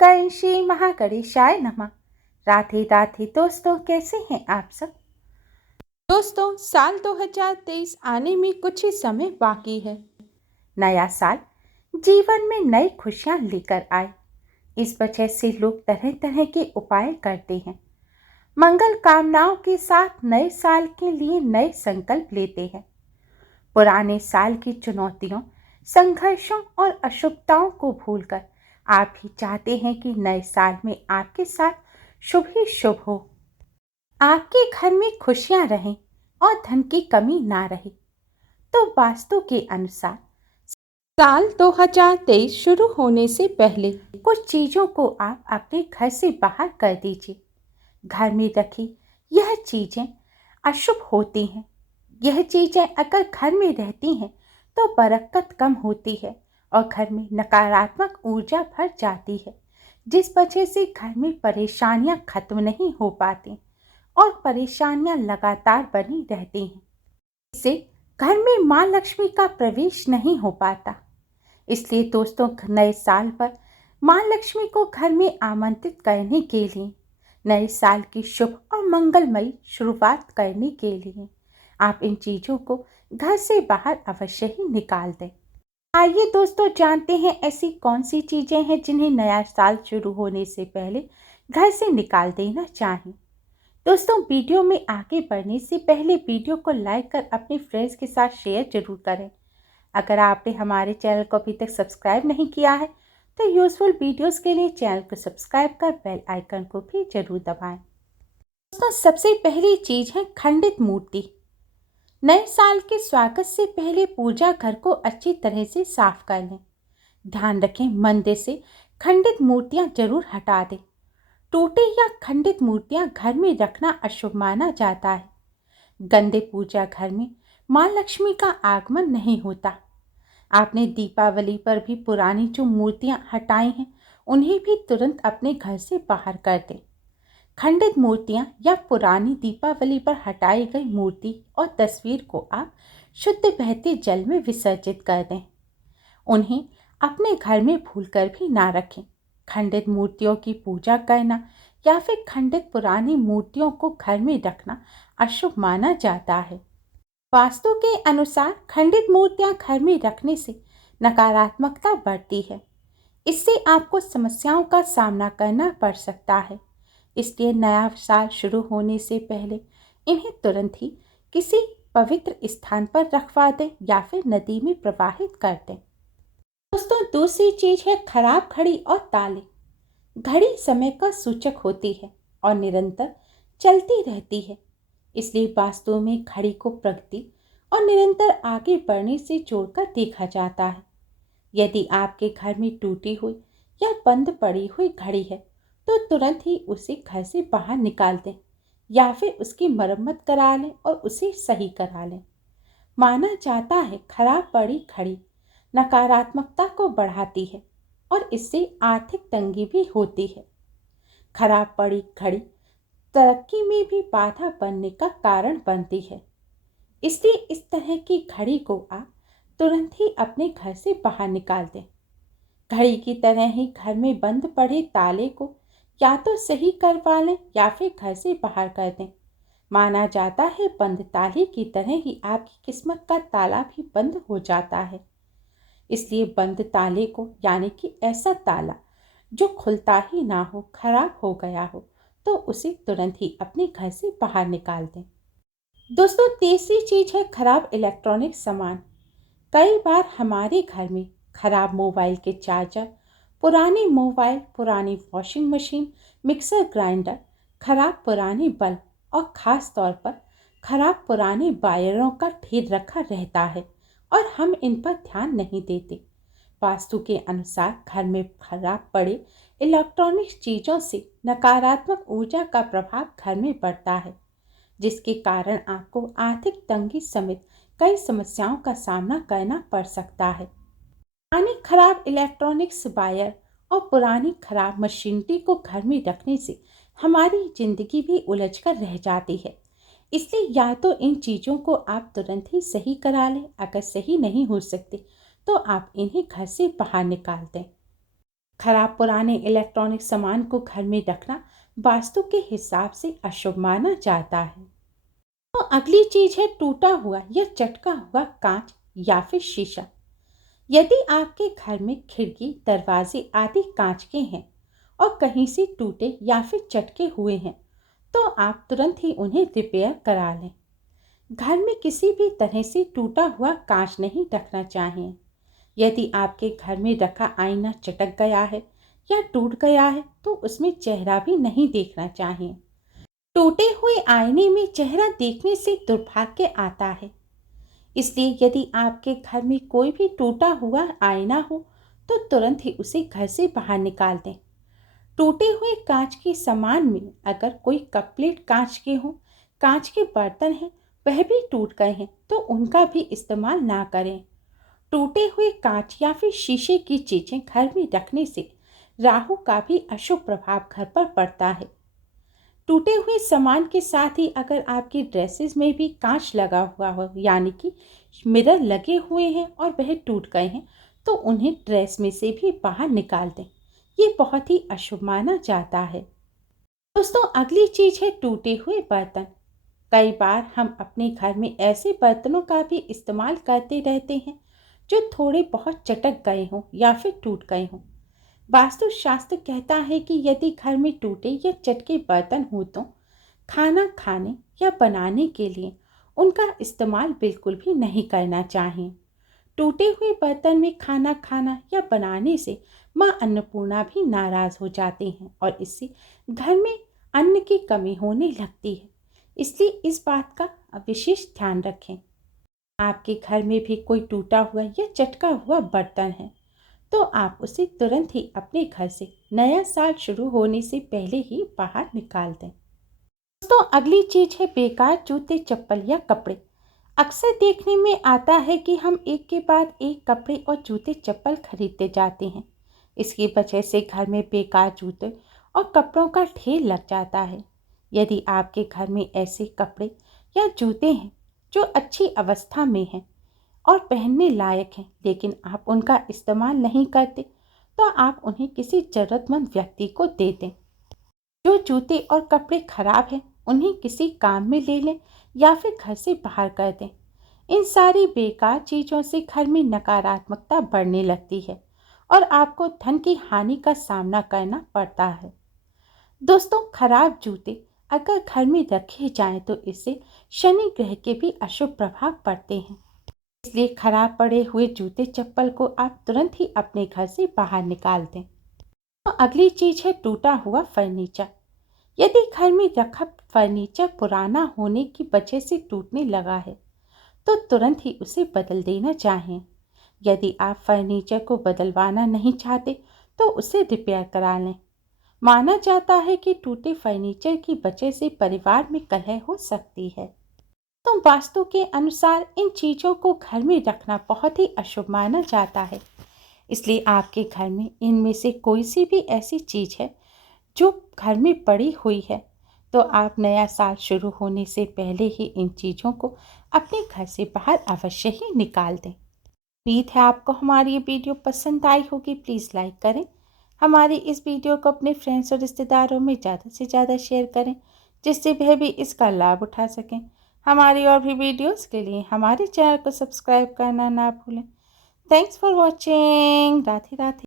गण श्री महागणेशाय नमः। राधे राधे दोस्तों, कैसे हैं आप सब। दोस्तों, साल 2023 आने में कुछ ही समय बाकी है। नया साल जीवन में नई खुशियां लेकर आए। इस वजह से लोग तरह तरह के उपाय करते हैं। मंगल कामनाओं के साथ नए साल के लिए नए संकल्प लेते हैं। पुराने साल की चुनौतियों, संघर्षों और अशुभताओं को भूलकर आप भी चाहते हैं कि नए साल में आपके साथ शुभ ही शुभ हो, आपके घर में खुशियां रहें और धन की कमी ना रहे। तो वास्तु के अनुसार साल 2023 शुरू होने से पहले कुछ चीजों को आप अपने घर से बाहर कर दीजिए। घर में रखी यह चीजें अशुभ होती हैं। यह चीजें अगर घर में रहती हैं तो बरकत कम होती है और घर में नकारात्मक ऊर्जा भर जाती है, जिस वजह से घर में परेशानियां खत्म नहीं हो पाती और परेशानियां लगातार बनी रहती हैं। इससे घर में मां लक्ष्मी का प्रवेश नहीं हो पाता। इसलिए दोस्तों, नए साल पर मां लक्ष्मी को घर में आमंत्रित करने के लिए, नए साल की शुभ और मंगलमयी शुरुआत करने के लिए आप इन चीज़ों को घर से बाहर अवश्य ही निकाल दें। आइए दोस्तों, जानते हैं ऐसी कौन सी चीज़ें हैं जिन्हें नया साल शुरू होने से पहले घर से निकाल देना चाहिए। दोस्तों, वीडियो में आगे बढ़ने से पहले वीडियो को लाइक कर अपने फ्रेंड्स के साथ शेयर जरूर करें। अगर आपने हमारे चैनल को अभी तक सब्सक्राइब नहीं किया है तो यूजफुल वीडियोस के लिए चैनल को सब्सक्राइब कर बेल आइकन को भी जरूर दबाएं। दोस्तों, सबसे पहली चीज़ है खंडित मूर्ति। नए साल के स्वागत से पहले पूजा घर को अच्छी तरह से साफ कर लें। ध्यान रखें, मंदिर से खंडित मूर्तियां जरूर हटा दें। टूटी या खंडित मूर्तियां घर में रखना अशुभ माना जाता है। गंदे पूजा घर में मां लक्ष्मी का आगमन नहीं होता। आपने दीपावली पर भी पुरानी जो मूर्तियां हटाई हैं उन्हें भी तुरंत अपने घर से बाहर कर दें। खंडित मूर्तियां या पुरानी दीपावली पर हटाई गई मूर्ति और तस्वीर को आप शुद्ध बहते जल में विसर्जित कर दें। उन्हें अपने घर में भूलकर भी ना रखें। खंडित मूर्तियों की पूजा करना या फिर खंडित पुरानी मूर्तियों को घर में रखना अशुभ माना जाता है। वास्तु के अनुसार खंडित मूर्तियां घर में रखने से नकारात्मकता बढ़ती है। इससे आपको समस्याओं का सामना करना पड़ सकता है। इसलिए नया साल शुरू होने से पहले इन्हें तुरंत ही किसी पवित्र स्थान पर रखवा दें या फिर नदी में प्रवाहित कर दें। दोस्तों, दूसरी चीज है खराब घड़ी और ताले। घड़ी समय का सूचक होती है और निरंतर चलती रहती है। इसलिए वास्तु में घड़ी को प्रगति और निरंतर आगे बढ़ने से जोड़कर देखा जाता है। यदि आपके घर में टूटी हुई या बंद पड़ी हुई घड़ी है तो तुरंत ही उसे घर से बाहर निकाल दें या फिर उसकी मरम्मत करा लें और उसे सही करा लें। माना जाता है खराब पड़ी घड़ी नकारात्मकता को बढ़ाती है और इससे आर्थिक तंगी भी होती है। खराब पड़ी घड़ी तरक्की में भी बाधा बनने का कारण बनती है। इसलिए इस तरह की घड़ी को आप तुरंत ही अपने घर से बाहर निकाल दें। घड़ी की तरह ही घर में बंद पड़े ताले को या तो सही करवा लें या फिर घर से बाहर कर दें। माना जाता है बंद ताले की तरह ही आपकी किस्मत का ताला भी बंद हो जाता है। इसलिए बंद ताले को, यानी कि ऐसा ताला जो खुलता ही ना हो, खराब हो गया हो, तो उसे तुरंत ही अपने घर से बाहर निकाल दें। दोस्तों, तीसरी चीज है खराब इलेक्ट्रॉनिक सामान। कई बार हमारे घर में खराब मोबाइल के चार्जर, पुराने मोबाइल, पुरानी वॉशिंग मशीन, मिक्सर ग्राइंडर, खराब पुराने बल्ब और ख़ास तौर पर खराब पुराने वायरों का ढेर रखा रहता है और हम इन पर ध्यान नहीं देते। वास्तु के अनुसार घर में खराब पड़े इलेक्ट्रॉनिक चीज़ों से नकारात्मक ऊर्जा का प्रभाव घर में बढ़ता है, जिसके कारण आपको आर्थिक तंगी समेत कई समस्याओं का सामना करना पड़ सकता है। पुरानी खराब इलेक्ट्रॉनिक्स वायर और पुरानी खराब मशीनरी को घर में रखने से हमारी जिंदगी भी उलझ कर रह जाती है। इसलिए या तो इन चीज़ों को आप तुरंत ही सही करा लें, अगर सही नहीं हो सकते तो आप इन्हें घर से बाहर निकाल दें। खराब पुराने इलेक्ट्रॉनिक सामान को घर में रखना वास्तु के हिसाब से अशुभ माना जाता है। तो अगली चीज है टूटा हुआ या चटका हुआ कांच या फिर शीशा। यदि आपके घर में खिड़की, दरवाजे आदि कांच के हैं और कहीं से टूटे या फिर चटके हुए हैं, तो आप तुरंत ही उन्हें रिपेयर करा लें। घर में किसी भी तरह से टूटा हुआ कांच नहीं रखना चाहिए। यदि आपके घर में रखा आईना चटक गया है या टूट गया है, तो उसमें चेहरा भी नहीं देखना चाहिए। टूटे हुए आईने में चेहरा देखने से दुर्भाग्य आता है। इसलिए यदि आपके घर में कोई भी टूटा हुआ आईना हो, तो तुरंत ही उसे घर से बाहर निकाल दें। टूटे हुए कांच के सामान में अगर कोई कप प्लेट कांच के हों, कांच के बर्तन हैं, वह भी टूट गए हैं, तो उनका भी इस्तेमाल ना करें। टूटे हुए कांच या फिर शीशे की चीजें घर में रखने से राहु का भी अशुभ प्रभाव घर पर पड़ता है। टूटे हुए सामान के साथ ही अगर आपकी ड्रेसेस में भी कांच लगा हुआ हो, यानी कि मिरर लगे हुए हैं और वह टूट गए हैं, तो उन्हें ड्रेस में से भी बाहर निकाल दें। ये बहुत ही अशुभ माना जाता है। दोस्तों, अगली चीज है टूटे हुए बर्तन। कई बार हम अपने घर में ऐसे बर्तनों का भी इस्तेमाल करते रहते हैं जो थोड़े बहुत चटक गए हों या फिर टूट गए हों। वास्तुशास्त्र कहता है कि यदि घर में टूटे या चटके बर्तन हो, तो खाना खाने या बनाने के लिए उनका इस्तेमाल बिल्कुल भी नहीं करना चाहिए। टूटे हुए बर्तन में खाना खाना या बनाने से माँ अन्नपूर्णा भी नाराज हो जाती हैं और इससे घर में अन्न की कमी होने लगती है। इसलिए इस बात का विशेष ध्यान रखें। आपके घर में भी कोई टूटा हुआ या चटका हुआ बर्तन है, तो आप उसे तुरंत ही अपने घर से नया साल शुरू होने से पहले ही बाहर निकाल दें। दोस्तों, अगली चीज है बेकार जूते, चप्पल या कपड़े। अक्सर देखने में आता है कि हम एक के बाद एक कपड़े और जूते चप्पल खरीदते जाते हैं। इसकी वजह से घर में बेकार जूते और कपड़ों का ढेर लग जाता है। यदि आपके घर में ऐसे कपड़े या जूते हैं जो अच्छी अवस्था में हैं और पहनने लायक हैं, लेकिन आप उनका इस्तेमाल नहीं करते, तो आप उन्हें किसी ज़रूरतमंद व्यक्ति को दे दें। जो जूते और कपड़े खराब हैं, उन्हें किसी काम में ले लें या फिर घर से बाहर कर दें। इन सारी बेकार चीज़ों से घर में नकारात्मकता बढ़ने लगती है और आपको धन की हानि का सामना करना पड़ता है। दोस्तों, खराब जूते अगर घर में रखे जाएं, तो इससे शनि ग्रह के भी अशुभ प्रभाव पड़ते हैं। इसलिए खराब पड़े हुए जूते चप्पल को आप तुरंत ही अपने घर से बाहर निकाल दें। तो अगली चीज है टूटा हुआ फर्नीचर। यदि घर में रखा फर्नीचर पुराना होने की वजह से टूटने लगा है, तो तुरंत ही उसे बदल देना चाहिए। यदि आप फर्नीचर को बदलवाना नहीं चाहते, तो उसे रिपेयर करा लें। माना जाता है कि टूटे फर्नीचर की वजह से परिवार में कलह हो सकती है। तो वास्तु के अनुसार इन चीज़ों को घर में रखना बहुत ही अशुभ माना जाता है। इसलिए आपके घर में इनमें से कोई सी भी ऐसी चीज़ है जो घर में पड़ी हुई है, तो आप नया साल शुरू होने से पहले ही इन चीज़ों को अपने घर से बाहर अवश्य ही निकाल दें। उम्मीद है आपको हमारी ये वीडियो पसंद आई होगी। प्लीज़ लाइक करें। हमारी इस वीडियो को अपने फ्रेंड्स और रिश्तेदारों में ज़्यादा से ज़्यादा शेयर करें, जिससे वह भी इसका लाभ उठा सकें। हमारी और भी वीडियोस के लिए हमारे चैनल को सब्सक्राइब करना ना भूलें। Thanks for watching. Radhe Radhe.